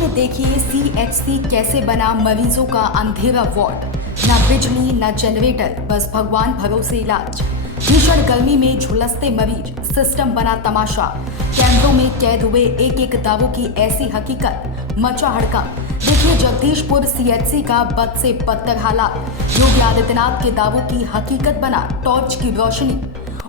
में देखिए सीएचसी कैसे बना मरीजों का अंधेरा वार्ड। न बिजली न जनरेटर, बस भगवान भरोसे इलाज। भीषण गर्मी में झुलसते मरीज, सिस्टम बना तमाशा। कैमरों में कैद हुए एक एक दावों की ऐसी हकीकत, मचा हड़कंप। देखिए जगदीशपुर सीएचसी का बद से बदतर हालात। योगी आदित्यनाथ के दावों की हकीकत बना टॉर्च की रोशनी।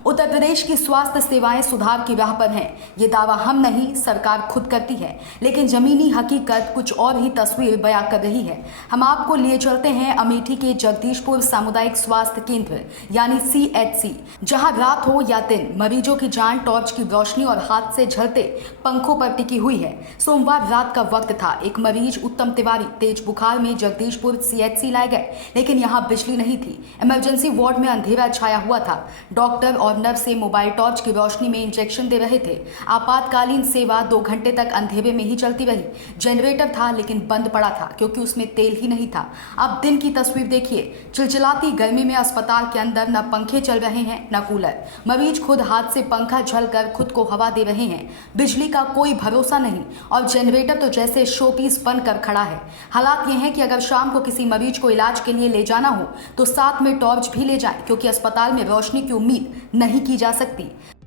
उत्तर प्रदेश की स्वास्थ्य सेवाएं सुधार की राह पर हैं। ये दावा हम नहीं, सरकार खुद करती है, लेकिन जमीनी हकीकत कुछ और ही तस्वीर बयां कर रही है। हम आपको लिए चलते हैं अमेठी के जगदीशपुर सामुदायिक स्वास्थ्य केंद्र यानी सीएचसी, जहां रात हो या दिन मरीजों की जान टॉर्च की रोशनी और हाथ से झलते पंखों पर टिकी हुई है। सोमवार रात का वक्त था। एक मरीज उत्तम तिवारी तेज बुखार में जगदीशपुर सीएचसी लाए गए, लेकिन यहाँ बिजली नहीं थी। इमरजेंसी वार्ड में अंधेरा छाया हुआ था। डॉक्टर और नर्स से मोबाइल टॉर्च की रोशनी में इंजेक्शन दे रहे थे। आपातकालीन सेवा 2 घंटे तक अंधेरे में ही चलती रही। जनरेटर था लेकिन बंद पड़ा था क्योंकि उसमें तेल ही नहीं था। अब दिन की तस्वीर देखिए। चिलचिलाती गर्मी में अस्पताल के अंदर न पंखे चल रहे हैं न कूलर। मरीज खुद हाथ से पंखा झलकर खुद को हवा दे रहे हैं। बिजली का कोई भरोसा नहीं और जनरेटर तो जैसे शोपीस बनकर खड़ा है। हालात ये हैं कि अगर शाम को किसी मरीज को इलाज के लिए ले जाना हो तो साथ में टॉर्च भी ले जाएं, क्योंकि अस्पताल में रोशनी की उम्मीद नहीं की जा सकती।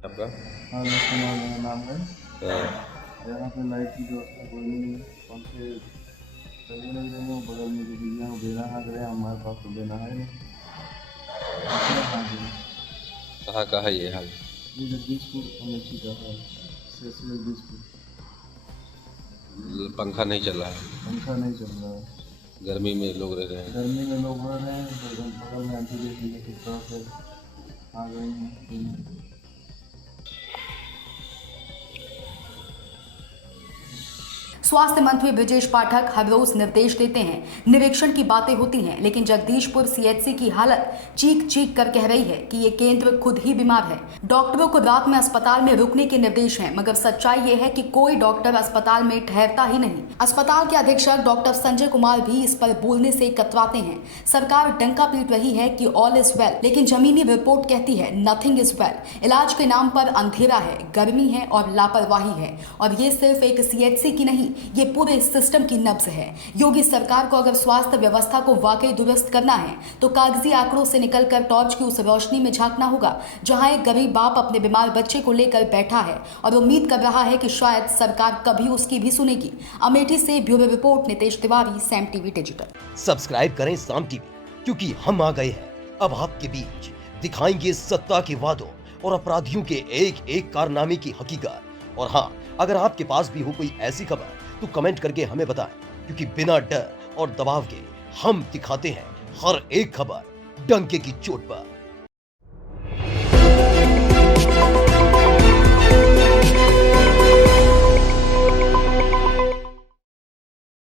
आपका हाँ दोस्तों, मेरा नाम है। हाँ, यहाँ पे लाइट की व्यवस्था कोई नहीं है। पंखे लगे नहीं रहे हैं। बगल में जो बिजलियाँ वो बेना हाथ रहे हैं, हमारे पास तो बेना है नहीं। कहाँ का है ये हाल? ये जगदीशपुर अमेठी का है, सीएचसी जगदीशपुर। पंखा नहीं चल रहा है, पंखा नहीं चल रहा है। गर्मी में लोग रह रहे हैं। गर्मी में लोग रह रहे हैं। बगल में आंटी देखी की तरफ से आ गई हैं। स्वास्थ्य मंत्री ब्रजेश पाठक हर रोज निर्देश देते हैं, निरीक्षण की बातें होती हैं, लेकिन जगदीशपुर सीएचसी की हालत चीख चीख कर कह रही है कि ये केंद्र खुद ही बीमार है। डॉक्टरों को रात में अस्पताल में रुकने के निर्देश हैं, मगर सच्चाई ये है कि कोई डॉक्टर अस्पताल में ठहरता ही नहीं। अस्पताल के अधीक्षक डॉक्टर संजय कुमार भी इस पर बोलने से कतराते हैं। सरकार डंका पीट रही है कि ऑल इज वेल, लेकिन जमीनी रिपोर्ट कहती है नथिंग इज वेल। इलाज के नाम पर अंधेरा है, गर्मी है और लापरवाही है। और ये सिर्फ एक सीएचसी की नहीं, ये पूरे सिस्टम की नब्ज है। योगी सरकार को अगर स्वास्थ्य व्यवस्था को वाकई दुरुस्त करना है तो कागजी आंकड़ों से निकलकर टॉर्च की उस रोशनी में झांकना होगा जहां एक गरीब बाप अपने बीमार बच्चे को लेकर बैठा है और उम्मीद कर रहा है कि शायद सरकार कभी उसकी भी सुनेगी। अमेठी से bureau report, Nitesh Tiwari, Sam TV digital. Subscribe करें साम टीवी, क्योंकि हम आ गए हैं अब आपके बीच। दिखाएंगे सत्ता के वादों और अपराधियों के एक एक कारनामे की हकीकत। और हाँ, अगर आपके पास भी हो कोई ऐसी खबर तो कमेंट करके हमें बताएं, क्योंकि बिना डर और दबाव के हम दिखाते हैं हर एक खबर डंके की चोट पर।